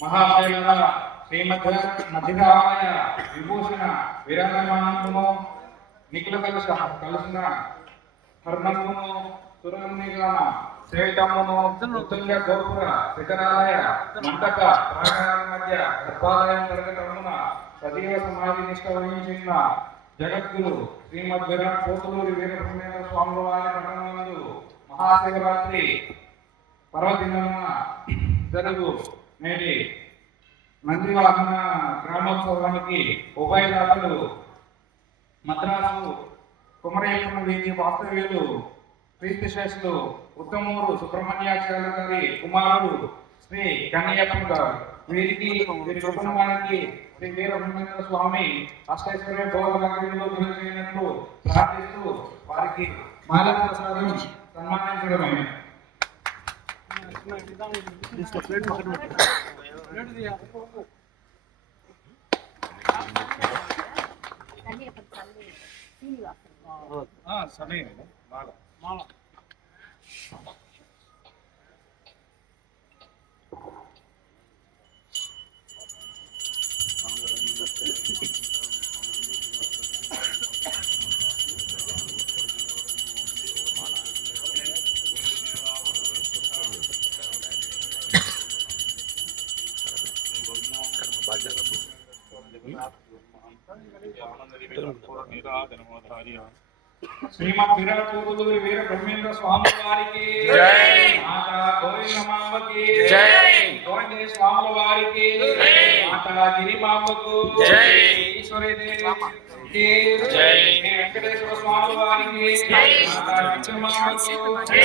మహాశైల మధ్యరామయ విభూషణ వీరమానము నిఖిల కలుసిన హర్ణమును సురమునిగాన శ్వేతమును ఉత్తుంగ గోపుర శిఖరాలయ మంటక ప్రాంగణాల మధ్య గర్భాలయం జరగటమున సజీవ సమాధి నిష్ట వహించిన జగద్గురు శ్రీమద్ విరాట్ పోతులూరి వీరబ్రహ్మేంద్ర స్వాముల వారి పట్టణమందు మహాశివరాత్రి పర్వదినమున జరుగు నేటి నందివాహన గ్రామోత్సవానికి ఉభయదాతలు మద్రాసు కుమరేశ్వర వీధి వాస్తవ్యులు కీర్తిశేషులు ఉత్తమూరు సుబ్రహ్మణ్యాచార్య గారి కుమారుడు శ్రీ కన్నయ్యప్ప గారు వీరికి వీరి కుటుంబానికి శ్రీ వీరబ్రహ్మేంద్ర స్వామి అష్టైశ్వర్య భోగభాగ్యంలో చేయనట్లు ప్రార్థిస్తూ వారికి మాల ప్రసాదం సన్మానించడమే. శ్రీమద్ విరాట్ పోతులూరి వీర బ్రహ్మేంద్ర స్వామి వారికి జై, మాతా గౌరీమాంబకి జై, గోవింద స్వాముల వారికి జై, మాతా గిరిమాంబకు జై, ఈశ్వరీ దేవికి జై, వెంకటేశ్వర స్వామి వారికి జై, మాతా లక్ష్మీమాంబకు జై.